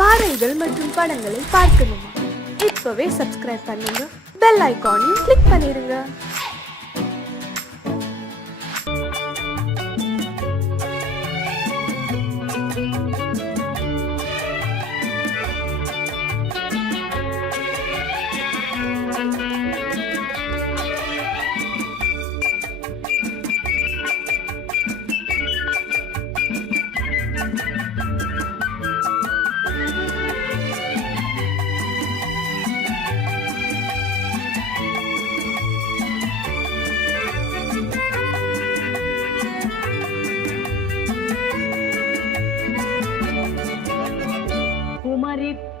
பாடல்கள் மற்றும் படங்களை பார்க்கணுமா? இப்பவே சப்ஸ்கிரைப் பண்ணுங்க, பெல் ஐகானையும் கிளிக் பண்ணிருங்க.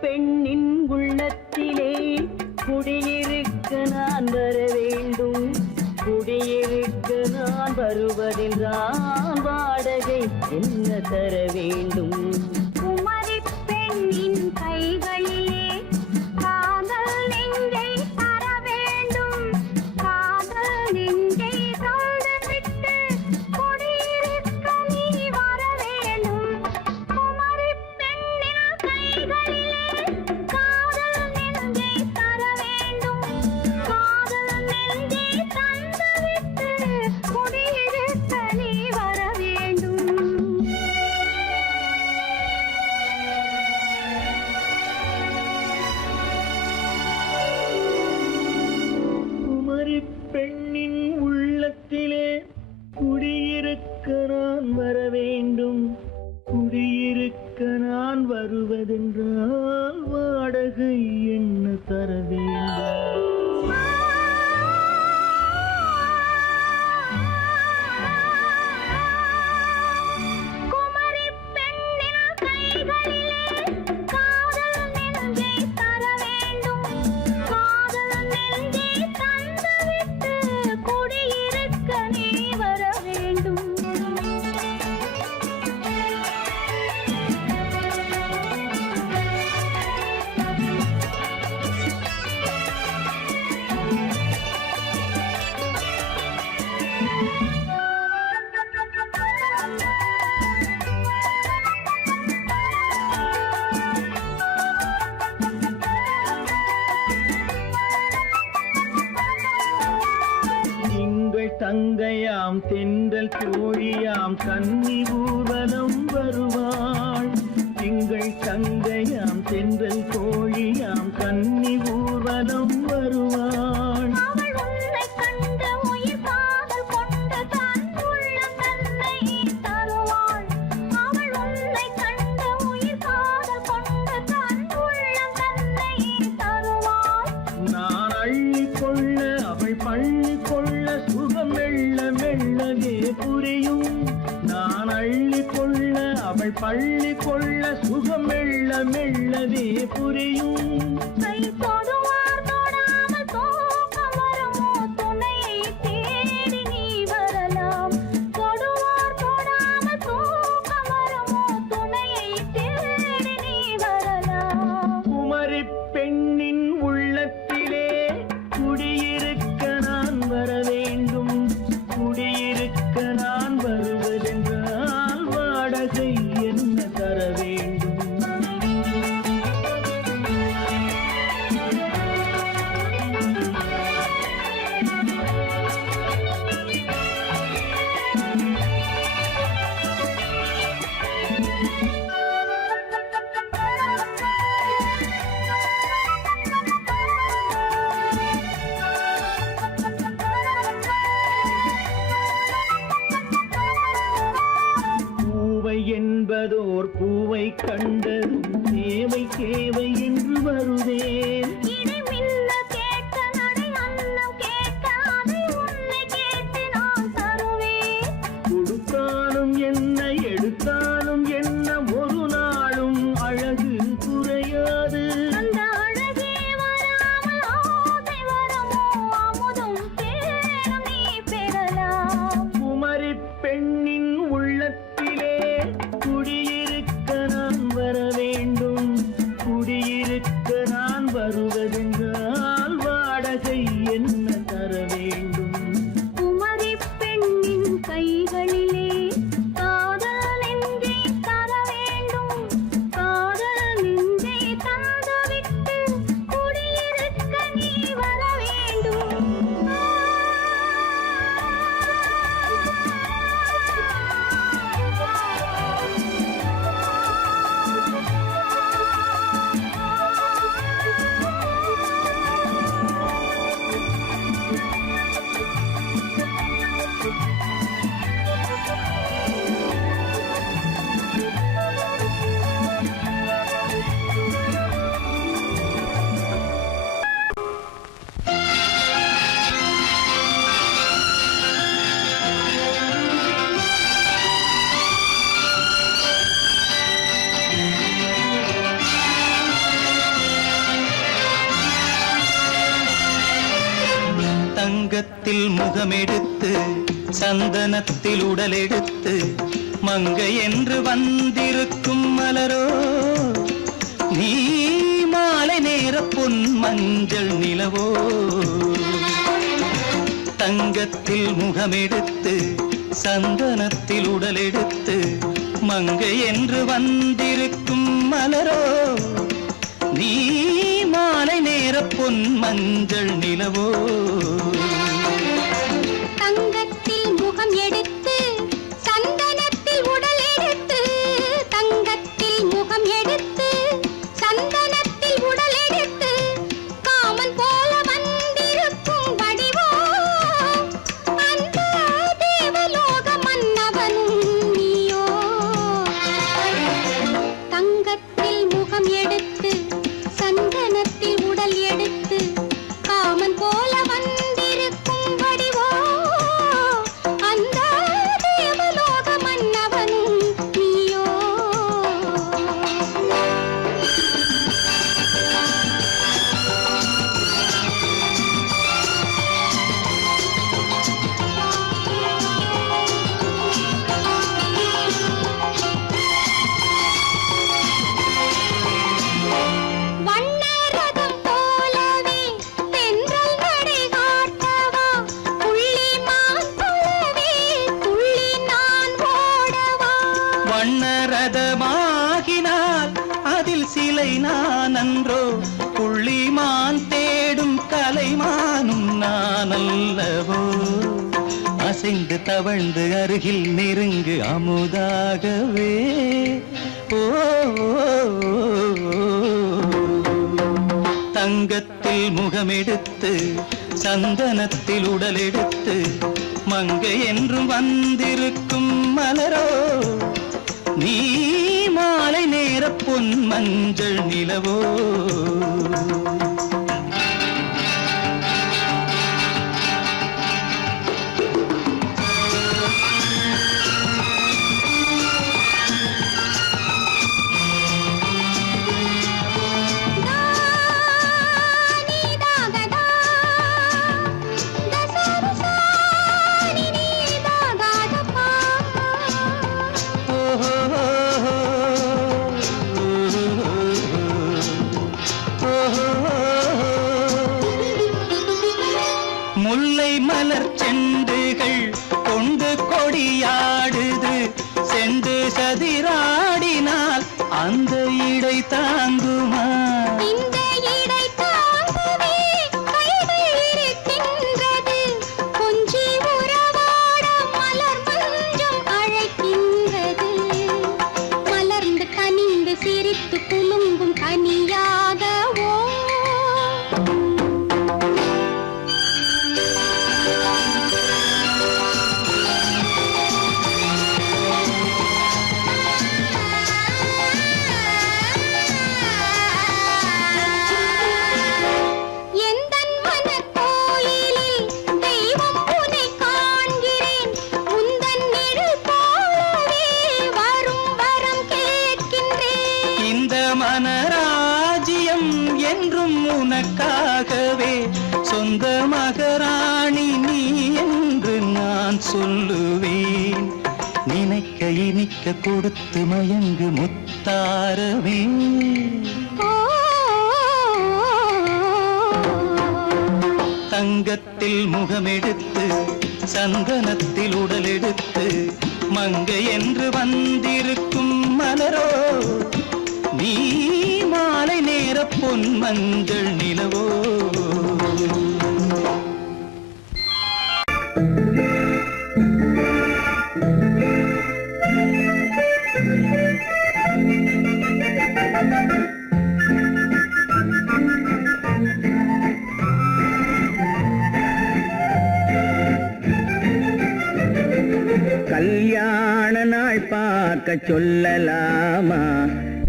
பெண்ணின் உள்ளத்திலே குடியிருக்க நான் வர வேண்டும். குடியிருக்க நான் வருவதென்றால் வாடகை என்ன தர வேண்டும்? குமரி பெண்ணின் கைகளிலே காதல் நெஞ்சை தர வேண்டும். காதல் நெஞ்சை தந்துவிட்டு குடியிருக்க நீ வர வேண்டும். குமரி பெண்ணின் கைகளிலே காதல் நெஞ்சை தர வேண்டும். காதல் நெஞ்சை தந்துவிட்டு குடியிருக்க நீ வர வேண்டும். குமரி பெண்ணின் உள்ளத்திலே குடியிருக்க நான் வர வேண்டும். குடியிருக்க நான் வருவதென்றால் வாடகை என்ன தர வேண்டும்? குமரி பெண்ணின் கைகளிலே காதல் நெஞ்சை தர வேண்டும். காதல் நெஞ்சை தந்துவிட்டு குடியிருக்க நீ வர வேண்டும். திங்கள் தங்கையாம் தென்றல் தோழியாம் கன்னி ஊர்வலம் வருவாள். திங்கள் தங்கையாம் தென்றல் தோழியாம் கன்னி ஊர்வலம் வருவாள். அவள் உன்னை கண்டு உயிர் காதல் கொண்டு தன் உள்ளம் தன்னை தருவாள். அவள் உன்னை கண்டு உயிர் காதல் கொண்டு தன் உள்ளம் தன்னை தருவாள். நான் அள்ளி கொள்ள அவள் பள்ளி கொள்ள சுகம் மெல்ல மெல்லவே புரியும். நான் அள்ளி கொள்ள அவள் பள்ளி கொள்ள சுகம் மெல்ல மெல்லவே புரியும். கை தொடுவார் தொடாமல் தூக்கம் வருமோ? துணையை தேடி நீ வரலாம். தொடுவார் தொடாமல் தூக்கம் வருமோ? துணையை தேடி நீ வரலாம். குமரி பெண்ணின் உள்ளத்திலே குடியிருக்க நான் வர வேண்டும். குடியிருக்க நான் வருவதென்றால் வாடகை என்ன தர வேண்டும்? பூவை என்பதோர் பூவை கண்டதும் தேவை தேவை என்று வருவேன். இடி மின்ன கேட்க நடை அன்னம் கேட்க அதை உன்னை கேட்டு நான் தருவேன். கொடுத்தாலும் என்ன எடுத்தாலும் என்ன ஒரு நாளும் அழகு குறையாது. அந்த அழகே வராமல் ஆசை வரமோ? அமுதும் தேனும் நீ பெறலாம். குமரி பெண்ணின் உள்ளத்திலே குடியிருக்க நான் வர வேண்டும். குடியிருக்க நான் வருவேன். தங்கத்தில் முகமெடுத்து சந்தனத்தில் உடலெடுத்து மங்கை என்று வந்திருக்கும் மலரோ நீ மாலை நேர பொன் மஞ்சள் நிலவோ தங்கத்தில் முகமெடுத்து சந்தனத்தில் உடலெடுத்து மங்கை என்று வந்திருக்கும் மலரோ நீ மாலை நேர பொன் மஞ்சள் நிலவோ தங்கத்தில் முகம் எடுத்து சந்தனத்தில் உடல் எடுத்து தங்கத்தில் முகம் எடுத்து சந்தனத்தில் உடல் எடுத்து காமன் போல வந்திருக்கும் வடிவோ அந்த தேவலோக மன்னவனும் நீயோ தங்கத்தில் முகம் எடுத்து சந்தனத்தில் உடல் எடுத்து காமன் போல வந்திருக்கும் வடிவோ அந்த தேவலோக மன்னவனும் நீயோ வண்ணரதம் போலவே தென்றல் நடை காட்டவா புள்ளிமான் போலவே துள்ளி நான் ஓடவா வண்ணரதமாகினால் அதில் சிலை நான் அன்றோ புள்ளிமான் தேடும் கலைமானும் நான் அல்லவோ அசைந்து தவழ்ந்து அருகில் நெருங்கு அமுதாகவே ஓ தங்கத்தில் முகமெடுத்து சந்தனத்தில் உடலெடுத்து மங்கை என்றும் வந்திருக்கும் மலரோ நீ மாலை நேர பொன் மஞ்சள் நிலவோ நீதாகதா தசரசா நீதாகதப்பா முல்லை மலர் செண்டுகள் கொண்டு கொடியாடுது செண்டு சதிராடினால் அந்த இடை தாங்குமா இந்த இடை தாங்கவே கைகள் இருக்கின்றது கொஞ்சி உறவாட மலர் மஞ்சம் அழைக்கின்றது மலர்ந்து கனிந்து சிரித்து குலுங்கும் கனியாகவோ எந்தன் மனக்கோயிலில் தெய்வம் உன்னை காண்கிறேன் உந்தன் நிழல் போலவே வரும் வரம் கேட்கின்றேன் இந்த மனராஜ்யம் என்றும் உனக்காகவே சொந்த மகராணி நீ என்று நான் சொல்லுவேன் நினைக்க இனிக்க கொடுத்து மயங்கு முத்தாரவே தங்கத்தில் முகமெடுத்து சந்தனத்தில் உடலெடுத்து மங்கை என்று வந்திருக்கும் மலரோ நீ மாலை நேர பொன் மஞ்சள் நிலவோ கல்யாண நாள் பார்க்க சொல்லலாமா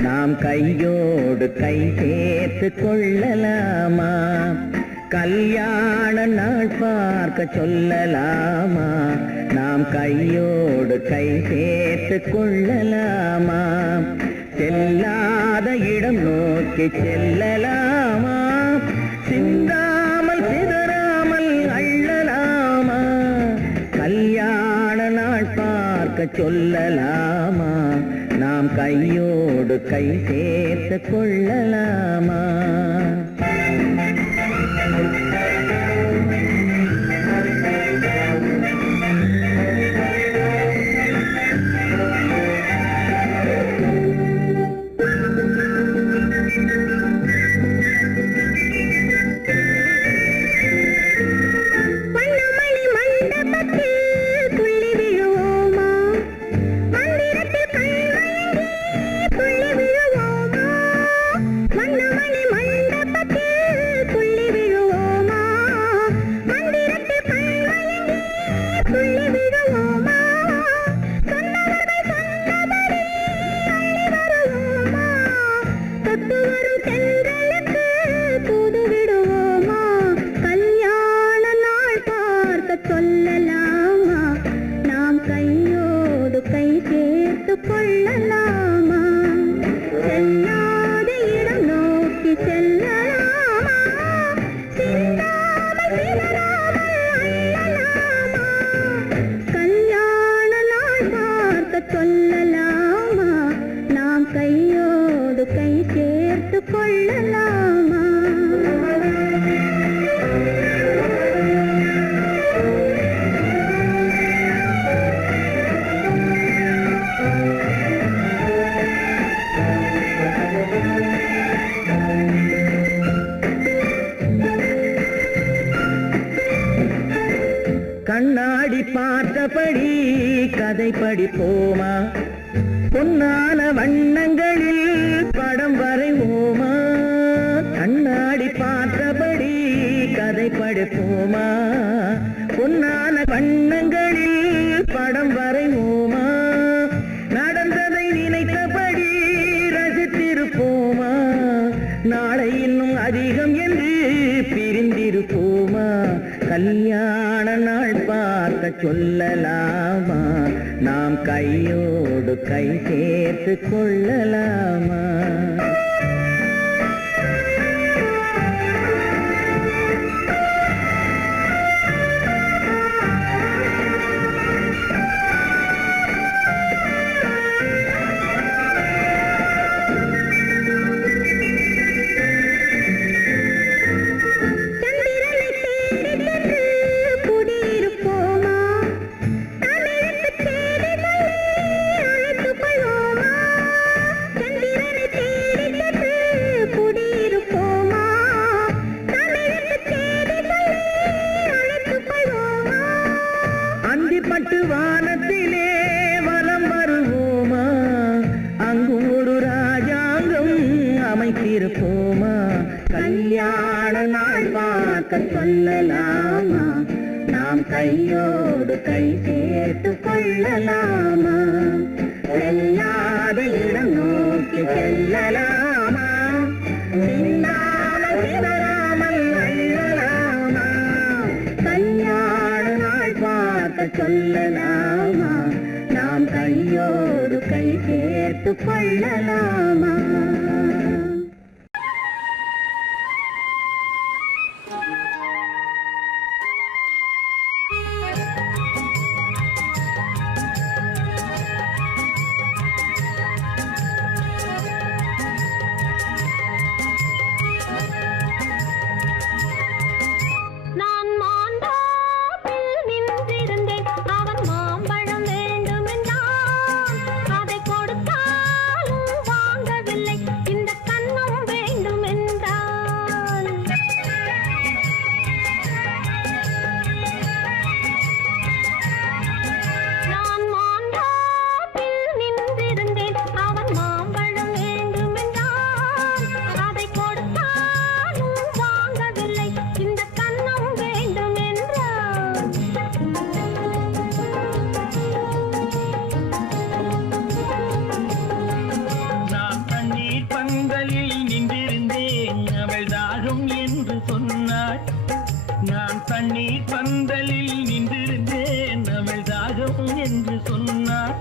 நாம் கையோடு கை சேர்த்து கொள்ளலாமா கல்யாண நாள் பார்க்க சொல்லலாமா நாம் கையோடு கை சேர்த்து கொள்ளலாமா செல்லாத இடம் நோக்கி செல்லலாமா சிந்தாமல் சிதறாமல் அள்ளலாமா சொல்லலாமா நாம் கையோடு கை சேர்த்து கொள்ளலாமா கண்ணாடி பார்த்தபடி கதை படிப்போமா பொன்னான வண்ணங்களில் படம் வரைவோமா கண்ணாடி பார்த்தபடி கதை படிப்போமா பொன்னான வண்ணங்களில் படம் வரைவோமா நடந்ததை நினைத்தபடி ரசித்திருப்போமா நாளை இன்னும் அதிகம் என்று பிரிந்திருப்போமா கல்யாண நாள் பார்க்க சொல்லலாமா நாம் கையோடு கை சேர்த்து கொள்ளலாமா பட்டு வானத்திலே வலம் வருவோமா அங்கு ஒரு ராஜாங்கம் அமைத்திருப்போமா கல்யாண நாள் பார்க்க சொல்லலாமா நாம் கையோடு கை சேர்த்து கொள்ளலாமா செல்லாத இடம் நோக்கி செல்லலாமா சிந்தாமல் சிதறாமல் அள்ளலாமா கல்யாண நாள் பார்க்க சொல்லலாமா நாம் கையோடு கை சேர்த்து கொள்ளலாமா தண்ணீர் பந்தலில் நின்றிருந்தேன் அவள் தாகம் என்று சொன்னாள்.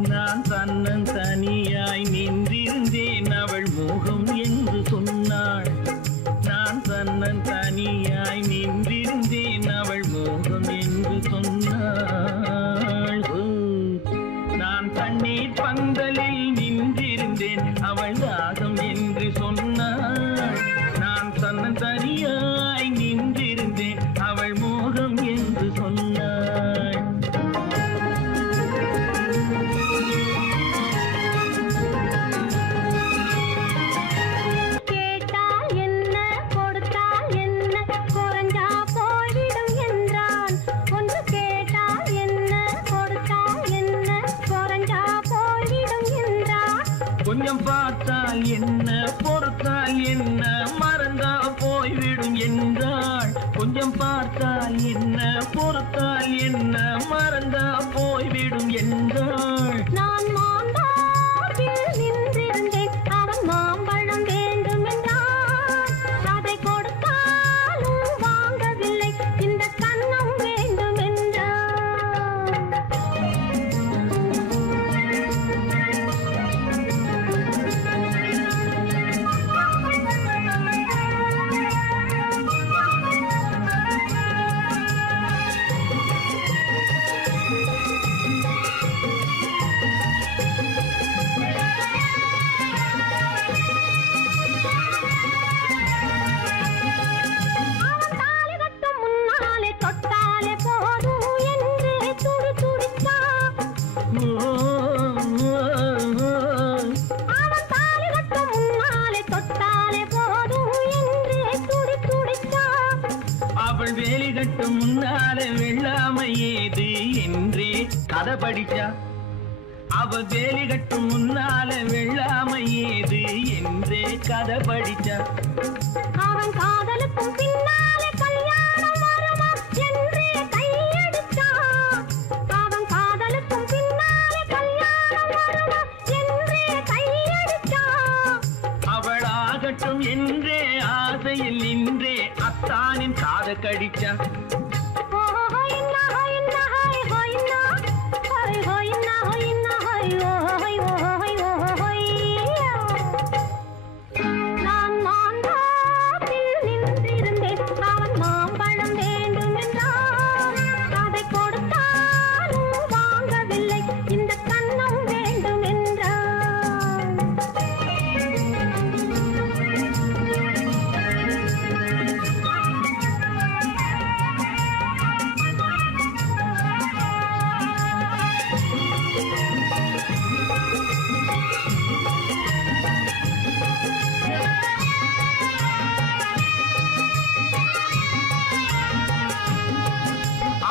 நான் தன்னன் தனியாய் நின்றிருந்தேன் அவள் மோகம் என்று சொன்னாள். நான் தன்னன் தனியாய் நின்றிருந்தேன் அவள் மோகம் என்று சொன்னாள். கொஞ்சம் பார்த்தால் என்ன, பொறுத்தால் என்ன, மறந்தா போய்விடும் என்றாள். கொஞ்சம் பார்த்தால் என்ன, பொறுத்தால் என்ன, மறந்தா போய்விடும் என்றாள். நான் மாந்தாப்பில் நின்றிருந்தேன், அவன் மாம்பழம் வேண்டும் என்றான். அதை கொடுத்தாலும் வாங்கவில்லை, இந்த கன்னம் வேண்டும் என்றான். அவன் தாலி கட்டும் முன்னாலே தொட்டாலே போதும் என்று துடித்தான். அவன் தாலி கட்டும் முன்னாலே தொட்டாலே போதும் என்று துடித்தான். அவள் வேலி கட்டும் முன்னாலே வெள்ளாமை ஏது என்றே கதை படிச்சா. அவள் வேலி கட்டும் முன்னாலே வெள்ளாமை ஏது என்றே கதை படிச்சா. அவன் காதலுக்கும் பின்னாலே கல்யாணம் வருமா என்றே கையடித்தான். அவன் காதலுக்கும் பின்னாலே கல்யாணம் வருமா என்றே கையடித்தான். அவள் ஆகட்டும் என்றே ஆசையில் நின்றே அத்தானின் காதை கடிச்சா. நான் மாந்தாப்பில் நின்றிருந்தேன், அவன் மாம்பழம் வேண்டும் என்றான். அதை கொடுத்தாலும் வாங்கவில்லை, இந்த கன்னம் வேண்டும் என்றான்.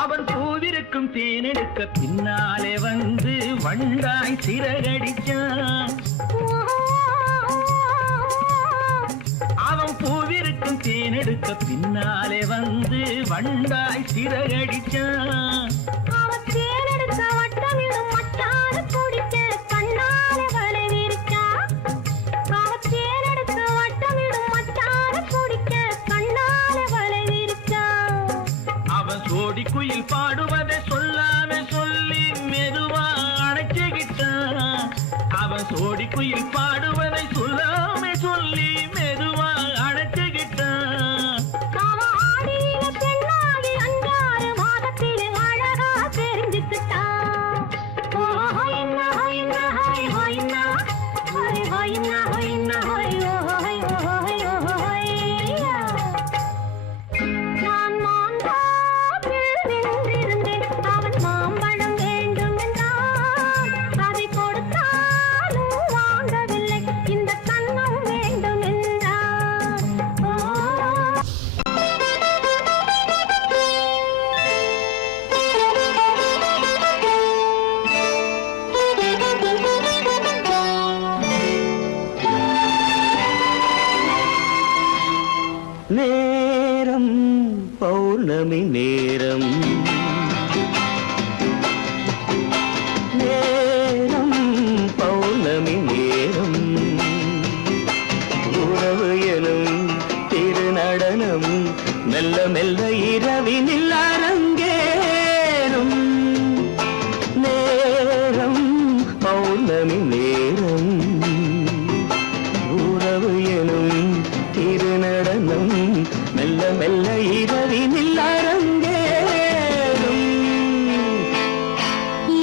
அவன் பூவிருக்கும் தேனெடுக்க பின்னாலே வந்து வண்டாய் சிறகடிச்சான். அவன் பூவிருக்கும் தேனெடுக்க பின்னாலே வந்து வண்டாய் சிறகடிச்சான். அவன் தேனெடுக்க வட்டமிடும் மச்சான குடிக்க கண்ணாலே வலை விரிச்சா. அவன் தேனெடுக்க வட்டமிடும் மச்சான குடிக்க கண்ணாலே வலை விரிச்சா. அவன் சோடி குயில் பாடுவதை சொல்லாம சொல்லி மெதுவா அணைச்சுக்கிட்டான். அவன் சோடி குயில் பாடுவதை சொல்லாம சொல்லி மெதுவா அணைச்சுக்கிட்டான். அவன் ஆடியில பெண்ணாகி 5-6 மாதத்திலே அழகா தெரிஞ்சுக்கிட்டா. நான் மாந்தாப்பில் நின்றிருந்தேன், அவன் மாம்பழம் வேண்டும் என்றான். அதை கொடுத்தாலும் வாங்கவில்லை, இந்த கன்னம் வேண்டும் என்றான். நேரம் பௌர்ணமி நேரம், நேரம் பௌர்ணமி நேரம், உறவு எனும் திருநடனம் மெல்ல மெல்ல இரவினில் அரங்கேறும். நேரம் பௌர்ணமி நேரம், உறவு எனும் திருநடனம் மெல்ல மெல்ல இரவினில் அரங்கேறும்.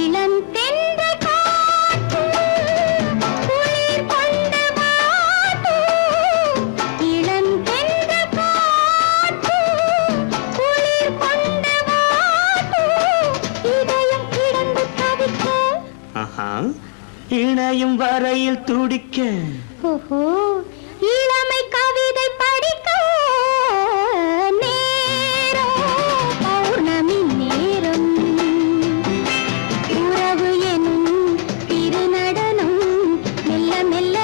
இளம் தென்றல் காற்று குளிர் கொண்டு வாட்டும். இளம் தென்றல் காற்று குளிர் கொண்டு வாட்டும். இதயம் கிடந்து தவிக்க, ஆஹா, இணையும் வரையில் துடிக்க, ஓஹோ, இளமை கவிதை படிக்க. நேரம் பௌர்ணமி நேரம், உறவு எனும் திருநடனம் மெல்ல மெல்ல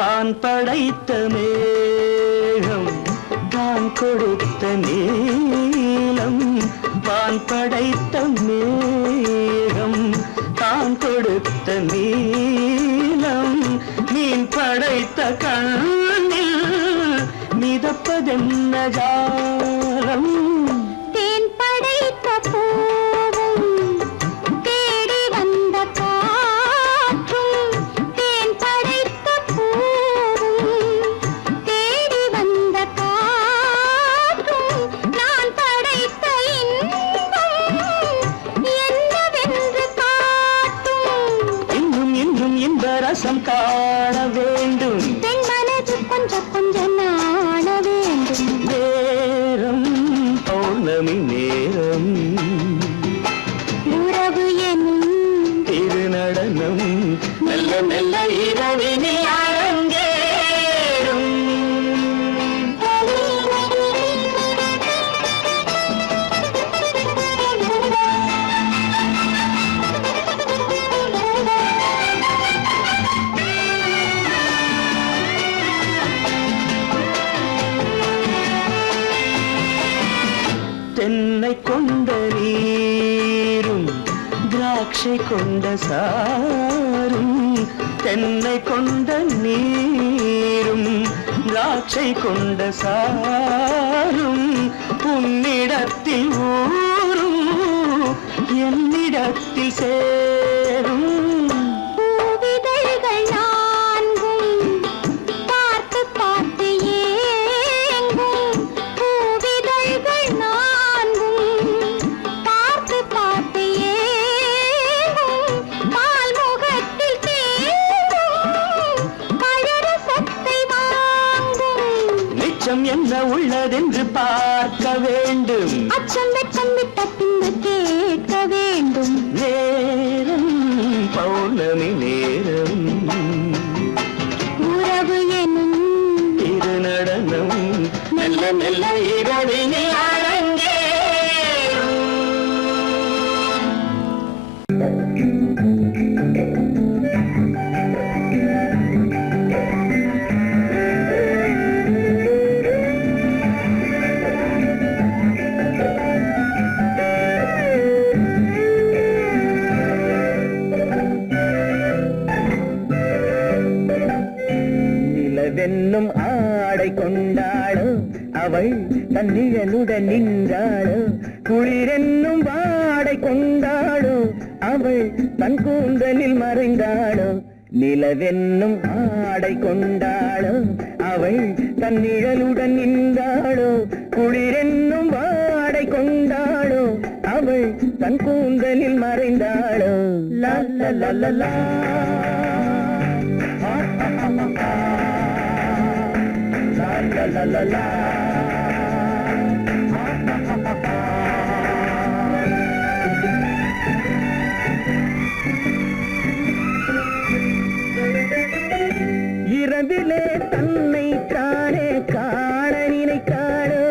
வான் படைத்த மேகம் தான் கொடுத்த நீலம். வான் படைத்த மேகம் தான் கொடுத்த நீலம். மீன் படைத்த கண்ணில் மிதப்பதென்ன ஜாலம். தேன் படைத்த பூவும் தேடி வந்த காற்றும். தேன் படைத்த பூவும் தேடி வந்த காற்றும். நான் படைத்த இன்பம் என்னவென்று காட்டும். இன்னும் இன்னும் இன்ப ரசம் காண வேண்டும். பெண் மனது கொஞ்சம் கொஞ்சம் நாண வேண்டும். நேரம் பௌர்ணமி நேரம். உறவு எனும் திருநடனம் மெல்ல மெல்ல இரவினில் அரங்கேறும். தென்னை கொண்ட நீரும் திராட்சை கொண்ட சாரும். தென்னை கொண்ட நீரும் திராட்சை கொண்ட சாரும். உன்னிடத்தில் ஊரும் என்னிடத்தில் சேரும். பூவிதழ்கள் நான்கும் பார்த்து பார்த்து ஏங்கும். பூவிதழ்கள் நான்கும் பார்த்து பார்த்து ஏங்கும். பால்முகத்தில் தேங்கும் பழரசத்தை வாங்கும். நிச்சம் என்ன உள்ளதென்று பார்க்க வேண்டும். அச்சம் வெட்கம் விட்ட பின்பு கேட்க வேண்டும். நேரம் பௌர்ணமி நேரம். உறவு எனும் திருநடனம் மெல்ல மெல்ல இரவினில் அரங்கேறும். நிலவென்னும் ஆடை கொண்டாளோ அவள் தன் நிழலுடன் நின்றாளோ. குளிரென்னும் வாடை கொண்டாளோ அவள் தன் கூந்தலில் மறைந்தாளோ. நிலவென்னும் ஆடை கொண்டாளோ அவள் தன் நிழலுடன் நின்றாளோ. குளிரென்னும் வாடை கொண்டாளோ அவள் தன் கூந்தலில் மறைந்தாளோ. லா லா லா லா லா. La la la la. இரவிலே தன்னை தானே காண நினைத்தாளோ.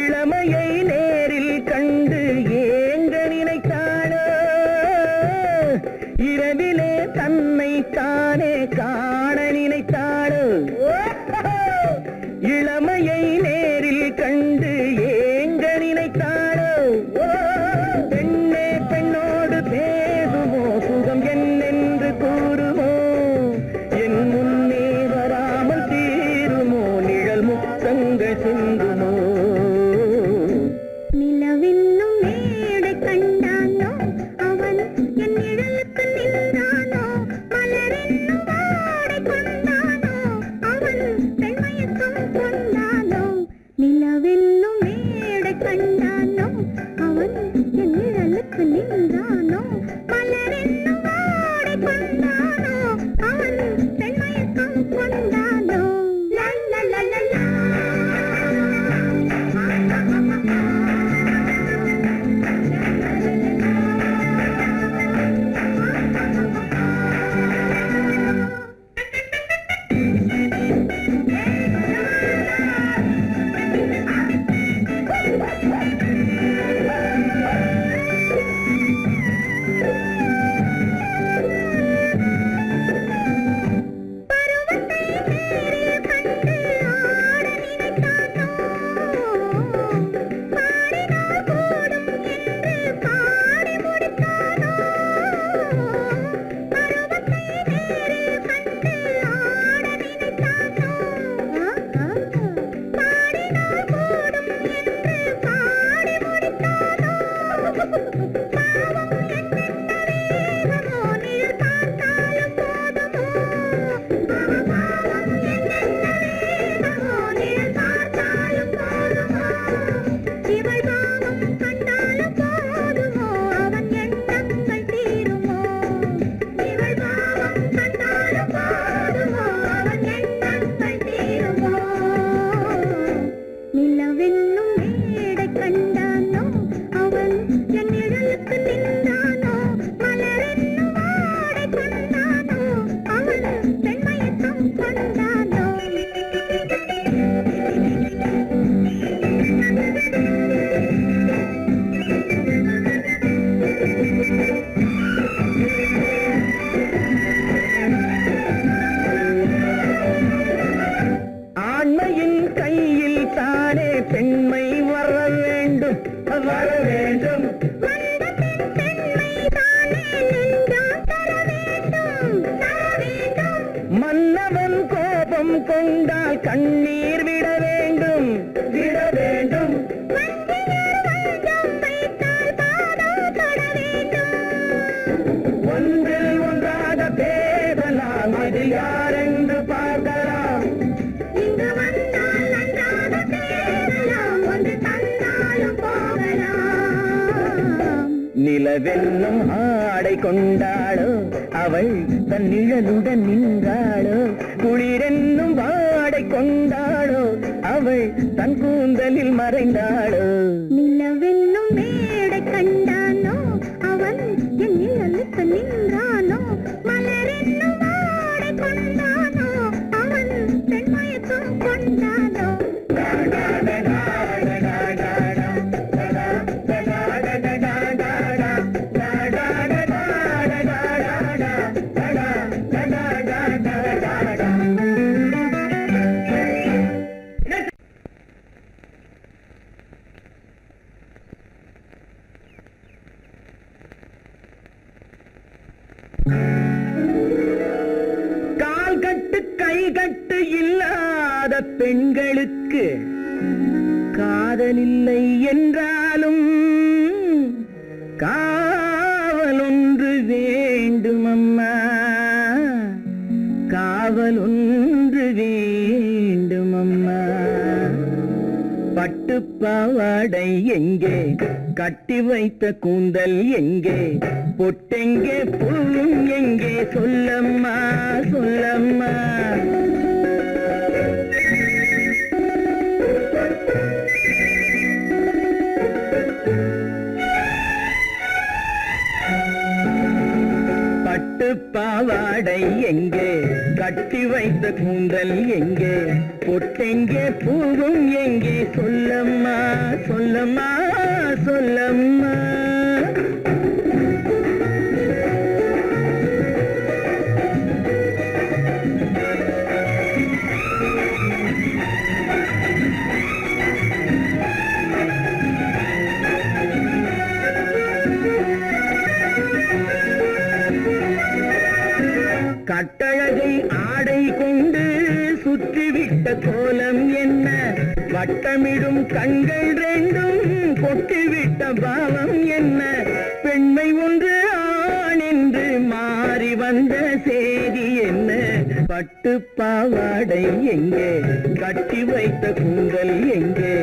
இளமையை நேரில் கண்டு ஏங்க நினைத்தாளோ. இரவிலே தன்னை தானே காண நினைத்தாளோ. இளமையை நேரில் கண்டு ஏங்க நினைத்தாளோ. பெண்ணே பெண்ணோடு பேசுமோ சுகம் என்னென்று கூறுமோ. என் முன்னே வராமல் தீருமோ நிழல் முத்தங்கள் சிந்துமோ. நிலவென்னும் மேடை கண்டானோ அவன் என் நிழலுக்கு நின்றானோ. மலரென்னும் வாடை கொண்டானோ அவன் பெண்மயக்கம் கொண்டானோ. நிலவென்னும் மேடை கண்டானோ அவன் என் நிழலுக்கு நின்றானோ. மலரென்னும் வாடை கொண்டானோ அவன் பெண்மயக்கம் கொண்டானோ. லா லா லா லா லா. கொண்டால் கண்ணீர் விட வேண்டும் விட வேண்டும். ஒன்றில் ஒன்றாக பேசலாம், அது யாரென்று பார்க்கலாம். இங்கு வந்தால் நன்றாக பேசலாம், ஒன்று தந்தாலும் போகலாம். நிலவென்னும் ஆடை கொண்டாளோ, அவள் தன் நிழலுடன் நின்றாளோ. குளிரென்னும் வாடை கொண்டாளோ, அவள் தன் கூந்தலில் மறைந்தாளோ. நிலவென்னும் மேடை கண்டானோ, அவன் என் நிழலுக்கு நின்றானோ. மலரென்னும் வாடை கொண்டானோ, அவன் பெண்மயக்கம் கொண்டானோ. கால் கட்டு கை கட்டு இல்லாத பெண்களுக்கு காதலில்லை என்றாலும் காவல் ஒன்று வேண்டும் அம்மா, காவல் ஒன்று வேண்டும் அம்மா. பட்டு பாவாடை எங்கே, கட்டி வைத்த கூந்தல் எங்கே, பொட்டெங்கே பூவும் எங்கே, சொல்லம்மா சொல்லம்மா. பட்டு பாவாடை எங்கே, கட்டி வைத்த கூந்தல் எங்கே, பொட்டெங்கே பூவும் எங்கே, சொல்லம்மா சொல்லம்மா சொல்லம்மா. கட்டழகை ஆடை கொண்டு சுற்றிவிட்ட கோலம் என்ன, வட்டமிடும் கண்கள் ரெண்டும் கொட்டிவிட்ட பாவம் என்ன. பெண்மை ஒன்று ஆண் என்று மாறி வந்த செய்தி என்ன. பட்டு பாவாடை எங்கே, கட்டி வைத்த கூந்தல் எங்கே,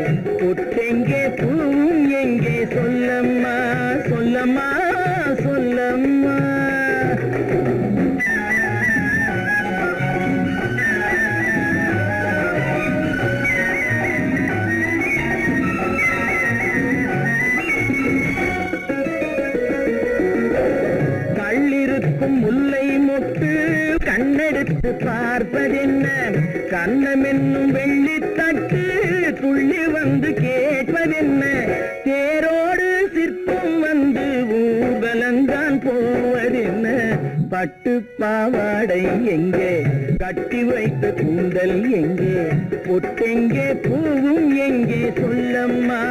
பொட்டெங்கே பூவும் எங்கே, சொல்லம்மா சொல்லம்மா சொல்லம்மா. முல்லை மொட்டு கண்ணெடுத்து பார்ப்பதென்ன, கண்ணம் என்னும் வெள்ளித்தட்டு துள்ளி வந்து கேட்பதென்ன. தேரோடு சிற்பம் வந்து ஊர்வலந்தான் போவதென்ன. பட்டு பாவாடை எங்கே, கட்டி வைத்த கூந்தல் எங்கே, பொட்டெங்கே பூவும் எங்கே, சொல்லம்மா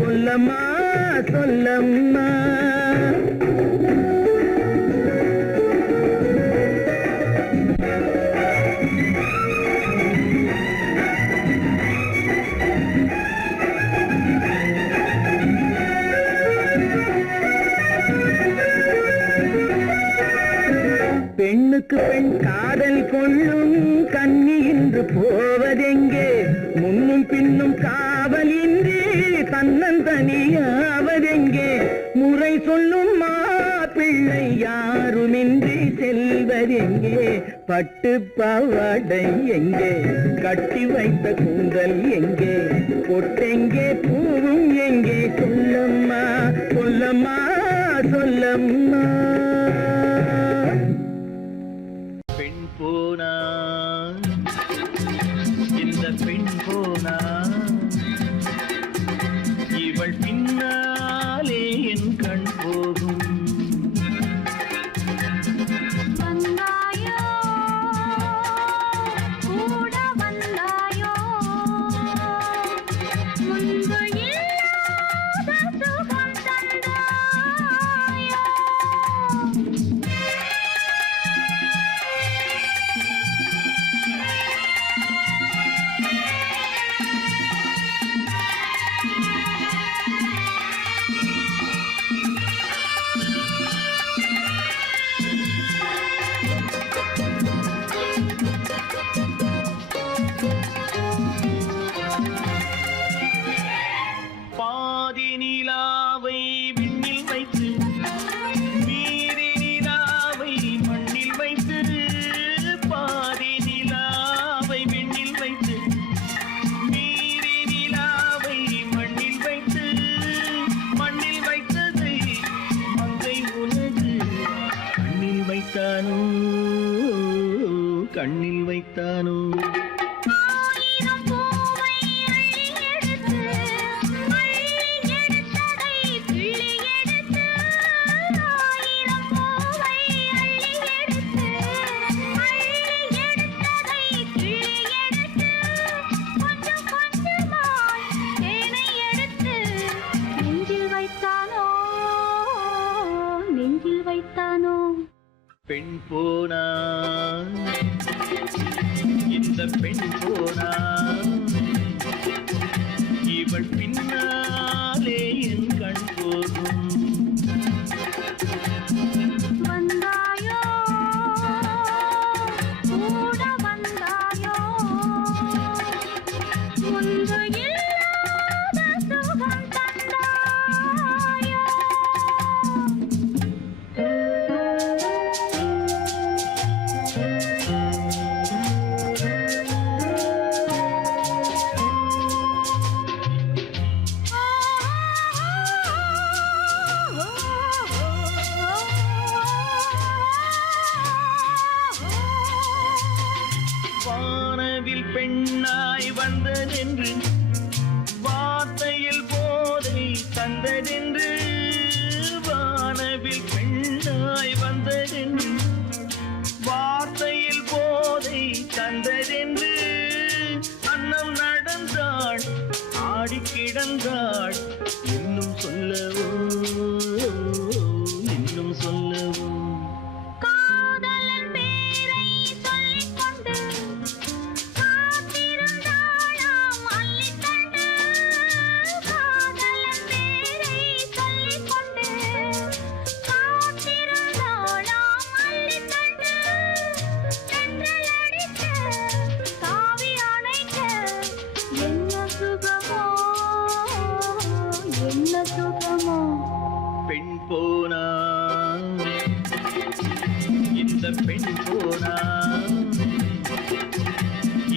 சொல்லம்மா சொல்லம்மா. பெண்ணுக்கு பெண் காதல் கொள்ளும் கன்னி இன்று போவதெங்கே, முன்னும் பின்னும் காவலின்றி தன்னந்தனியாவதெங்கே. முறை சொல்லும் மாப்பிள்ளை யாருமின்றி செல்வதெங்கே. பட்டு பாவாடை எங்கே, கட்டி வைத்த கூந்தல் எங்கே, பொட்டெங்கே பூவும் எங்கே, சொல்லம்மா சொல்லம்மா சொல்லம்மா. பெண் போனா இந்த பெண் போனா, இவள் பின்னாலே என் கண் போகும். வந்தாயோ கூட வந்தாயோ, முன்பு இல்லாத சுகம் தந்தாயோ. வைத்தானோ கண்ணில் வைத்தானோ ஆயிரம் பூவை அள்ளி எடுத்து அள்ளி எடுத்ததை கிள்ளி எடுத்து ஆயிரம் பூவை அள்ளி எடுத்து அள்ளி எடுத்ததை கிள்ளி எடுத்து கொஞ்சம் கொஞ்சமாய் தேனை எடுத்து நெஞ்சில் வைத்தானோ நெஞ்சில் வைத்தானோ பெண் போனா இந்த பெண் போனா இவள் பின்னாலே என் கண் போகும் வந்தாயோ கூட வந்தாயோ முன்பு இல்லாத சுகம் தந்தாயோ வானவில் பெண்ணாய் வந்ததென்று வார்த்தையில் போதை தந்ததென்று வானவில் பெண்ணாய் வந்ததென்று வார்த்தையில் போதை தந்ததென்று அன்னம் நடந்தாள் ஆடி கிடந்தாள் இன்னும் சொல்லவோ இன்னும் சொல்லவோ காதலன் பேரை சொல்லிக் கொண்டு காத்திருந்தாளாம் அள்ளிக்கண்டு காதலன் பேரை சொல்லிக் கொண்டு காத்திருந்தாளாம் அள்ளிக்கண்டு தென்றல் அடிக்க காவி அணைக்க என்ன சுகமோ என்ன சுகமோ பெண் போனா இந்த பெண் போனா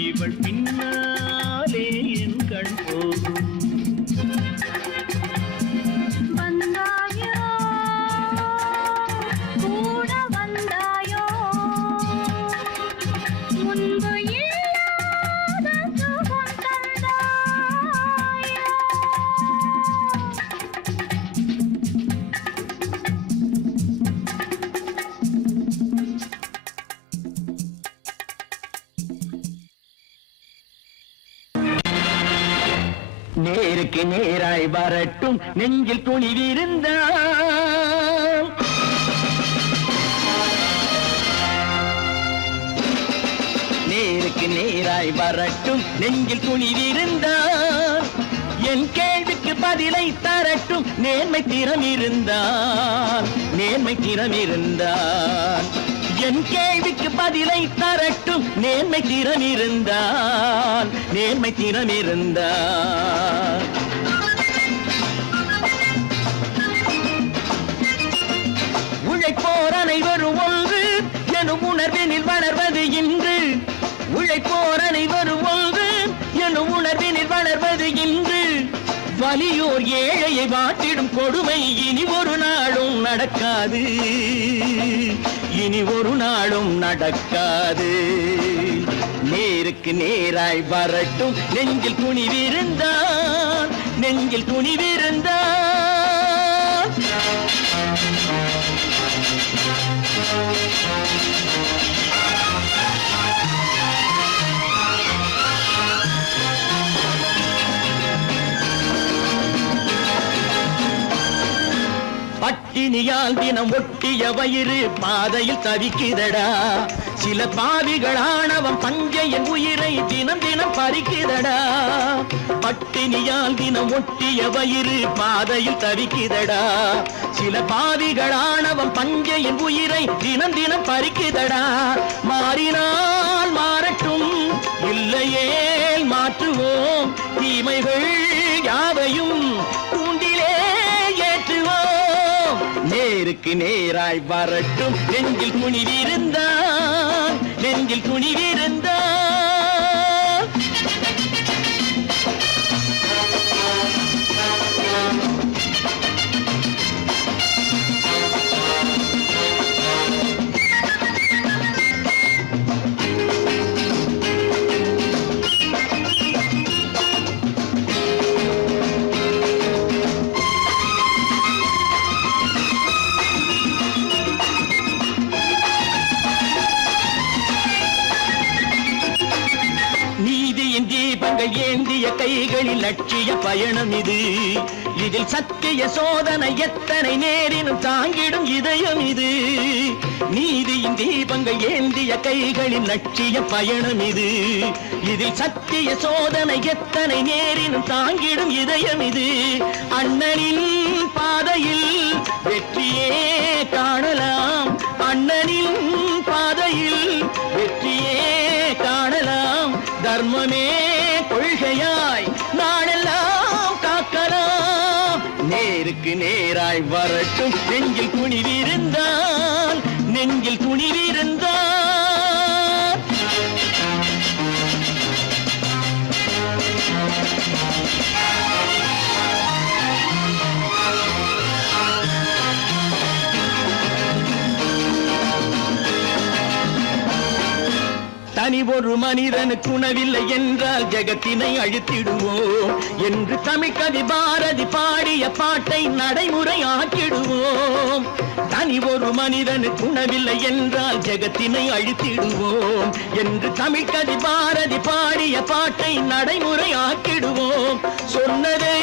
இவள் பின்னாலே என் கண் போகும் வந்தாயோ கூட வந்தாயோ முன்பு இல்லாத சுகம் தந்தாயோ நேருக்கு நேராய் வரட்டும் நெஞ்சில் துணிவிருந்தால் நேருக்கு நேராய் வரட்டும் நெஞ்சில் துணிவிருந்தால் என் கேள்விக்கு பதிலை தரட்டும் நேர்மை திறம் இருந்தால் நேர்மை திறம் இருந்தால் என் கேள்விக்கு பதிலை தரட்டும் நேர்மை திறம் இருந்தால் நேர்மை திறம் இருந்தால் உழைப்போர் அனைவரும் ஒன்று எனும் உணர்வினில் வளர்வது இன்று உழைப்போர் அனைவரும் ஒன்று எனும் உணர்வினில் வளர்வது இன்று வலியோர் ஏழையை வாட்டிடும் கொடுமை இனி ஒரு நாளும் நடக்காது இனி ஒரு நாளும் நடக்காது நேருக்கு நேராய் வரட்டும் நெஞ்சில் துணிவிருந்தான் நெஞ்சில் துணிவிருந்தான் பட்டினியால் தினம் ஒட்டிய வயிறு பாதையில் தவிக்குதடா சில பாவிகளானவன் பஞ்சையின் உயிரை தினம் தினம் பறிக்குதடா பட்டினியால் தினம் ஒட்டிய வயிறு பாதையில் தவிக்குதடா சில பாவிகளானவன் பஞ்சையின் உயிரை தினம் தினம் பறிக்குதடா மாறினால் மாறட்டும் இல்லையே மாற்றுவோம் தீமைகள் யாவையும் கூண்டிலே ஏற்றுவோம் நேருக்கு நேராய் வரட்டும் நெஞ்சில் துணிவிருந்தான் நெஞ்சில் துணிவிருந்தான் தீபங்கள் ஏந்திய கைகளில் லட்சிய பயணம் இது. இதில் சத்திய சோதனை எத்தனை நேரினும் தாங்கிடும் இதயம் இது. நீதியின் தீபங்கள் ஏந்திய கைகளில் லட்சிய பயணம் இது. இதில் சத்திய சோதனை எத்தனை நேரினும் தாங்கிடும் இதயம் இது. அண்ணனின் பாதையில் வெற்றியே காணலாம். அண்ணனின் பாதையில் வெற்றியே காணலாம். தர்மமே கொள்கையாய் நாடெல்லாம் காக்கலாம். நேருக்கு நேராய் வரட்டும் நெஞ்சில் துணிவிருந்தால், நெஞ்சில் துணிவிருந்தால். தனி ஒரு மனிதனுக்கு உணவில்லை என்றால் ஜெகத்தினை அழித்திடுவோம் என்று தமிழ்கவி பாரதி பாடிய பாட்டை நடைமுறையாக்கிடுவோம். தனி ஒரு மனிதனுக்கு உணவில்லை என்றால் ஜெகத்தினை அழித்திடுவோம் என்று தமிழ்கவி பாரதி பாடிய பாட்டை நடைமுறையாக்கிடுவோம். சொன்னதை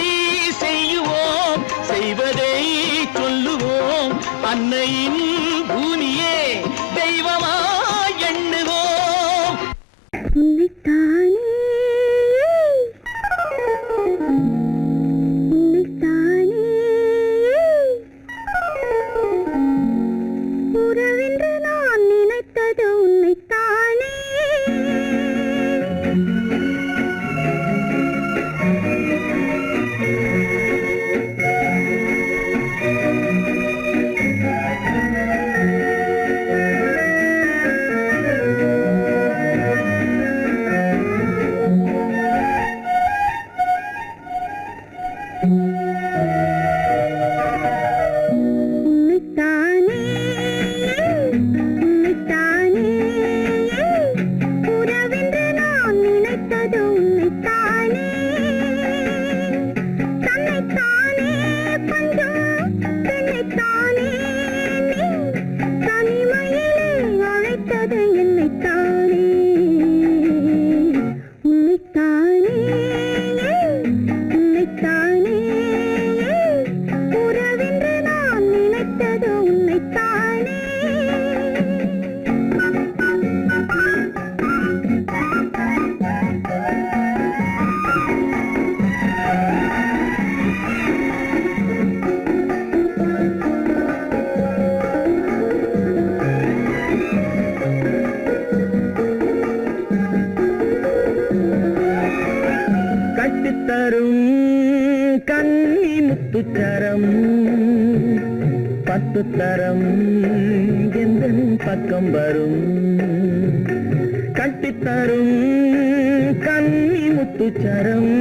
செய்யுவோம், செய்வதை சொல்லுவோம். அன்னையின் பூமியே தெய்வமா எண்ணுவோம். உன்னைத்தானே உன்னைத்தானே உறவென்று நான் நினைத்தது உன்னைத்தானே. முத்துச்சரம் பத்துத்தரம் எந்தன் பக்கம் வரும். கட்டித்தரும் கன்னி முத்துச்சரம்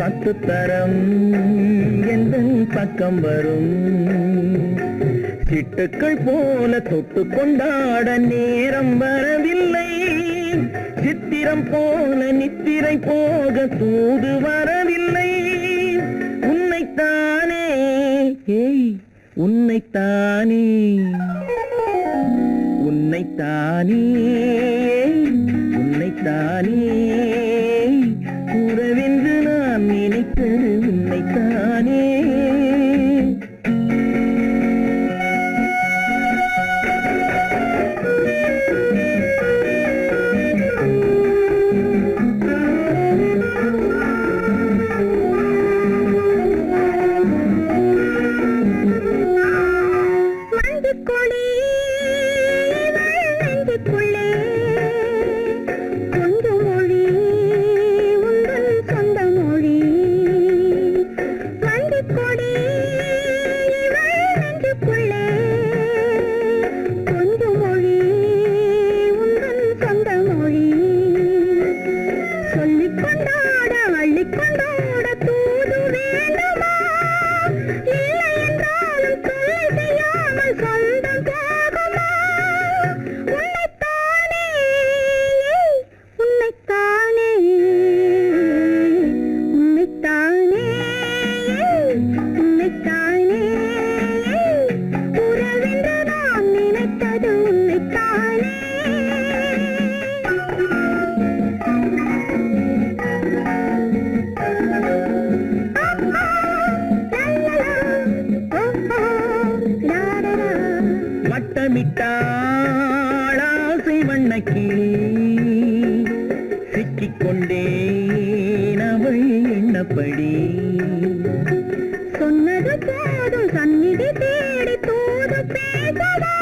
பத்துத்தரம் எந்தன் பக்கம் வரும். சிட்டுக்கள் போல தொட்டு கொண்டாட நேரம் வரவில்லை. சித்திரம் போல நித்திரை போக தூது வரவில்லை. உன்னைத்தானே ஏய் உன்னைத்தானே உன்னைத்தானே உன்னைத்தானே கூறவென்று நான் நினைத்தது உன்னைத்தானே. மஞ்சள் கொடி நெஞ்சுக்குள்ளே கணக்கிலே சிக்கிக்கொண்டேன் அவள் எண்ணப்படி. சொன்னது போதும் சந்நிதி தேடி தூது பேசவா?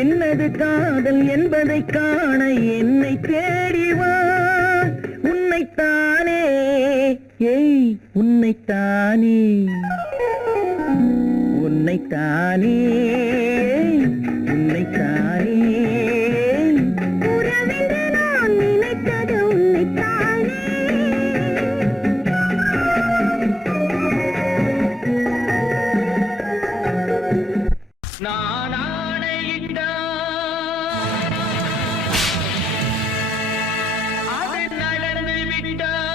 என்னது காதல் என்பதை காண என்னை தேடிவா. உன்னைத்தானே, ஏய் உன்னைத்தானே, உன்னைத்தானே, உன்னைத்தானே. உறவென்று நான் நினைத்தது உன்னைத்தானே. நான் ஆணையிட்டால் அது நடந்து விட்டால்.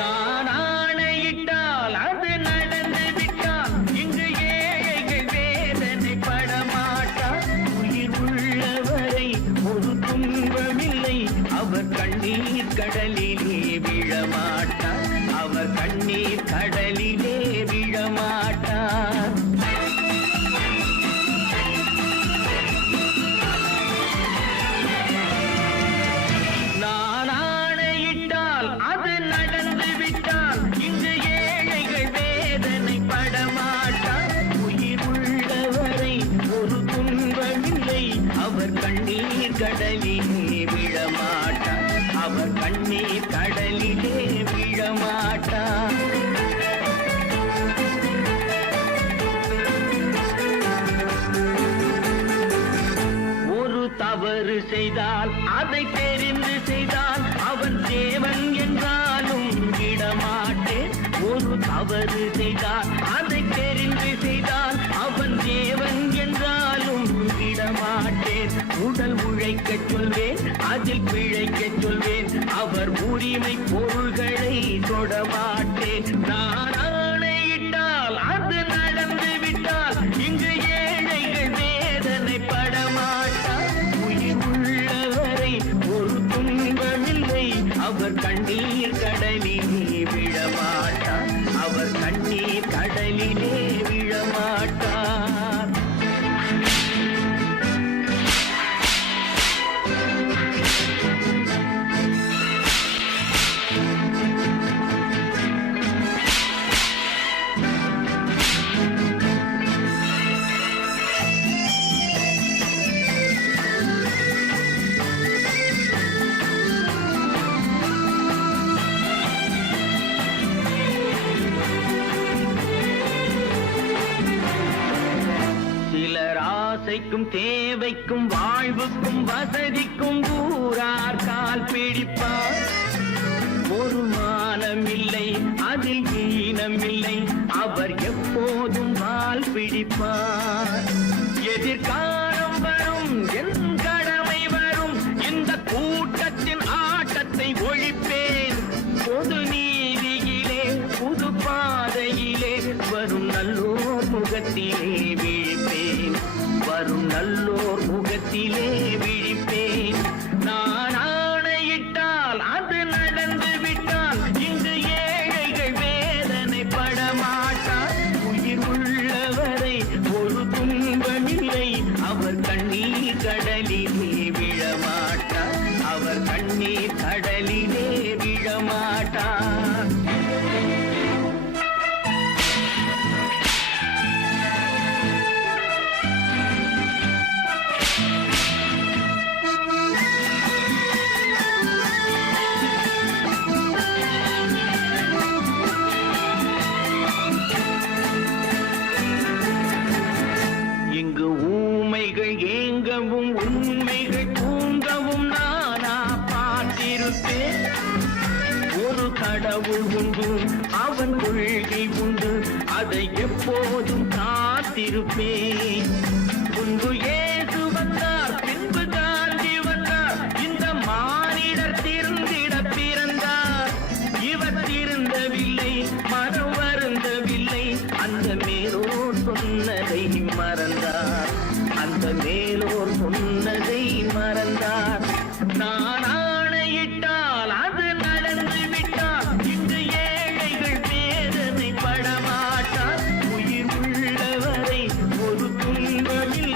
நான் ஆணையிட்டால் அது நடந்து விட்டால். இங்கு ஏழைகள் வேதனை படமாட்டார். உயிர் உள்ளவரை ஒரு துன்பமில்லை. அவர் கண்ணீர் கடலிலே விழமாட்டார். அவர் கண்ணீர் கடலிலே விழமாட்டார். நான் ஆணையிட்டால் அது நடந்து விட்டால். இங்கு ஏழைகள் வேதனை படமாட்டார். உயிர் உள்ளவரை ஒரு துன்பமில்லை. அவர் கண்ணீர் கடலிலே விழமாட்டார். அவர் கண்ணீர் கடலிலே விழமாட்டார். ஒரு தவறு செய்தால் அதை தெரிந்து செய்தால் அவன் தேவன் என்றாலும் விடமாட்டேன். ஒரு தவறு செய்தால் அதை தெரிந்து செய்தால் அவன் தேவன் என்றாலும் விடமாட்டேன். உடல் உழைக்கச் சொல்வேன், அதில் பிழைக்கச் சொல்வேன். அவர் உரிமை பொருள்களை தொடமாட்டேன். நான் ஆணையிட்டால் அது நடந்து விட்டால். இங்கு ஏழைகள் வேதனை படமாட்டார். உயிர் உள்ளவரை ஒரு துன்பமில்லை. அவர் கண்ணீர் கடலிலே விழமாட்டார். அவர் கண்ணீர் கடலிலே விழமாட்டார். சிலர் ஆசைக்கும் தேவைக்கும் வாழ்வுக்கும் வசதிக்கும் ஊரார் கால் பிடிப்பார். ஒரு மானமில்லை, அதில் ஈனமில்லை. அவர் எப்போதும் வால் பிடிப்பார். எதிர்காலம் வரும், என் கடமை வரும். இந்த கூட்டத்தின் ஆட்டத்தை ஒழிப்பேன். பொது நீதியிலே புது பாதையிலே வரும் நல்லோர் முகத்திலே விழிப்பேன். வரும் நல்லோர் முகத்திலே விழிப்பேன். நான் ஆணையிட்டால் அது நடந்து விட்டால். இங்கு ஏழைகள் வேதனை படமாட்டார். உயிர் உள்ளவரை ஒரு துன்பமில்லை. அவர் கண்ணீர் கடலிலே விழமாட்டார். அவர் கண்ணீர் கடலிலே விழமாட்டார். இங்கு ஊமைகள் ஏங்கவும் உண்மைகள் தூங்கவும் நானா பார்த்திருப்பேன். ஒரு கடவுள் உண்டு, அவன் கொள்கை உண்டு. அதை எப்போதும் காத்திருப்பேன். முன்பு இயேசு வந்தார், பின்பு காந்தி வந்தார். இந்த மானிடர் திருந்திட பிறந்தார். இவர் திருந்தவில்லை, மனம் வருந்தவில்லை. அந்த மேலோர் சொன்னதை மறந்தார். அந்த மேலோர் சொன்னதை மறந்தார். நான் ஆணையிட்டால் அது நடந்து விட்டால். இங்கு ஏழைகள் வேதனை படமாட்டார். உயிர் உள்ளவரை ஒரு துன்பமில்லை.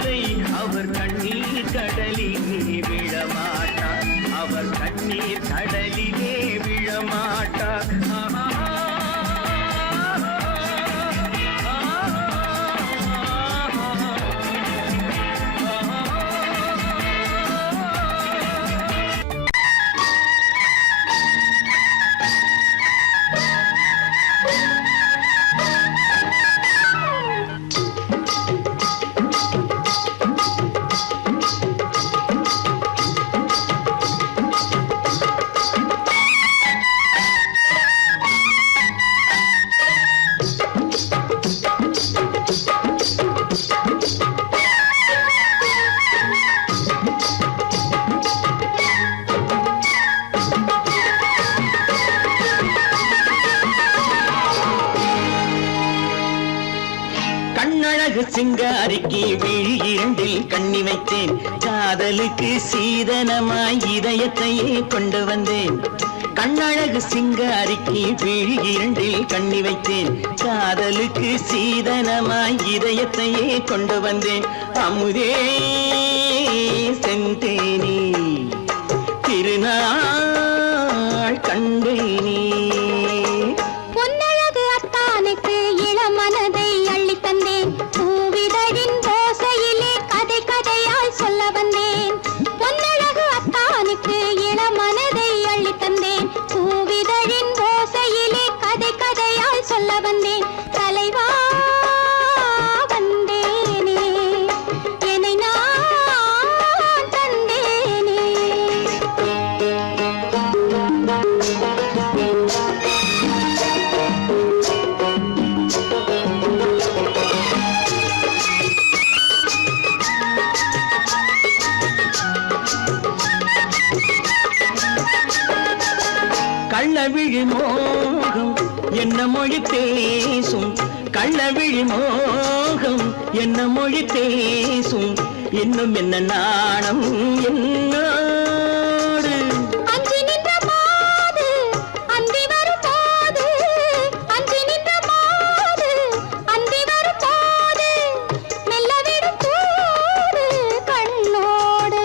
சிங்காரிக்கு விழி இரண்டில் கண்ணி வைத்தேன் காதலுக்கு சீதனமாய் இதயத்தையே கொண்டு வந்தேன் கண்ணழகு சிங்காரிக்கு விழி இரண்டில் கண்ணி வைத்தேன் காதலுக்கு சீதனமாய் இதயத்தையே கொண்டு வந்தேன் அமுதே செந்தேனே திருநாள் கண்டேனே பொன்னழகு அத்தானுக்கு இளமனதை அள்ளித் தந்தேன் பூவிதழின் ஓசையிலே கதை கதையாய் சொல்ல வந்தேன் பொன்னழகு அத்தானுக்கு இளமனதை அள்ளித் தந்தேன் பூவிதழின் ஓசையிலே கதை கதையாய் சொல்ல வந்தேன் தலைவா வந்தேனே என்னை நான் தந்தேனே கள்ளவிழி மோகம் என்ன மொழி பேசும் கள்ளவிழி மோகம் என்ன மொழி பேசும் இன்னும் என்ன நாணம் என்னோடு அஞ்சி நின்ற மாது அந்தி வரும் போது அஞ்சி நின்ற மாது அந்தி வரும் போது மெல்ல விடும் போது கண்ணோடு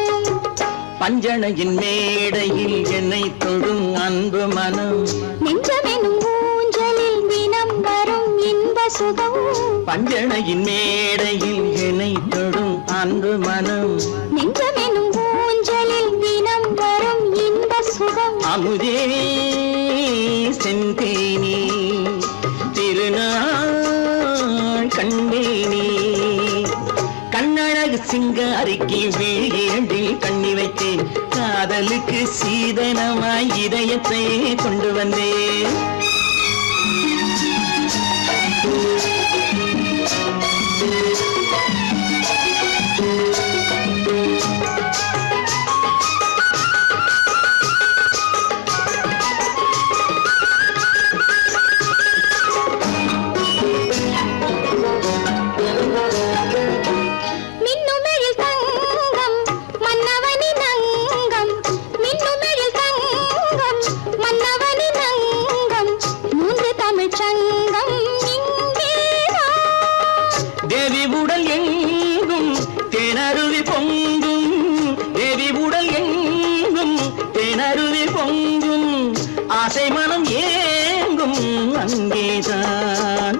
பஞ்சணையின் மேடையில் என்னை தொடும் அன்பு மனம் நெஞ்சமெனும் ஊஞ்சலில் தினம் வரும் இன்ப சுகம் பஞ்சணையின் மேடையில் என்னை தொடும் அன்பு மனம் நெஞ்சமெனும் ஊஞ்சலில் தினம் வரும் இன்ப சுகம் அமுதே செந்தேனே திருநாள் கண்டேனே கண்ணழகு சிங்காரிக்கு விழி இரண்டில் கண்ணி வைத்தேன் காதலுக்கு சீதனமாய் இதயத்தை கொண்டு வந்தேன் மின்னுமெழில் தங்கம் மன்னவனின் அங்கம் மின்னுமெழில் தங்கம் மன்னவனின் அங்கம் மூன்று தமிழ்ச் சங்கம் இங்கேதான் தேவி உடல் எங்கும் தேனருவி பொங்கும் தேவி உடல் எங்கும் தேனருவி பொங்கும் ஆசை மனம் ஏங்கும் அங்கேதான்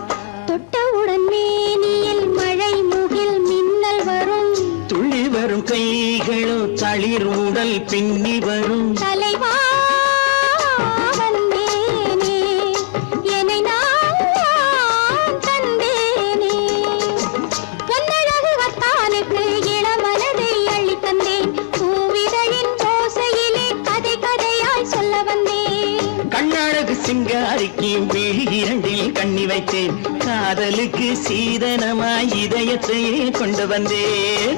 தொட்டவுடன் மேனியில் மழை முகில் மின்னல் வரும் துள்ளி வரும் கைகளோ தளிர் உடல் பின்னி வரும் தலைவா வந்தேனே என்னை நான் தந்தேனே பொன்னழகு அத்தானுக்கு இளமனதை அள்ளித் தந்தேன் பூவிதழின் ஓசையிலே கதை கதையாய் சொல்ல வந்தேன் கண்ணழகு சிங்காரிக்கு விழி இரண்டில் கண்ணி வைத்தேன் காதலுக்கு சீதனமாய் இதயத்தையே கொண்டு வந்தேன்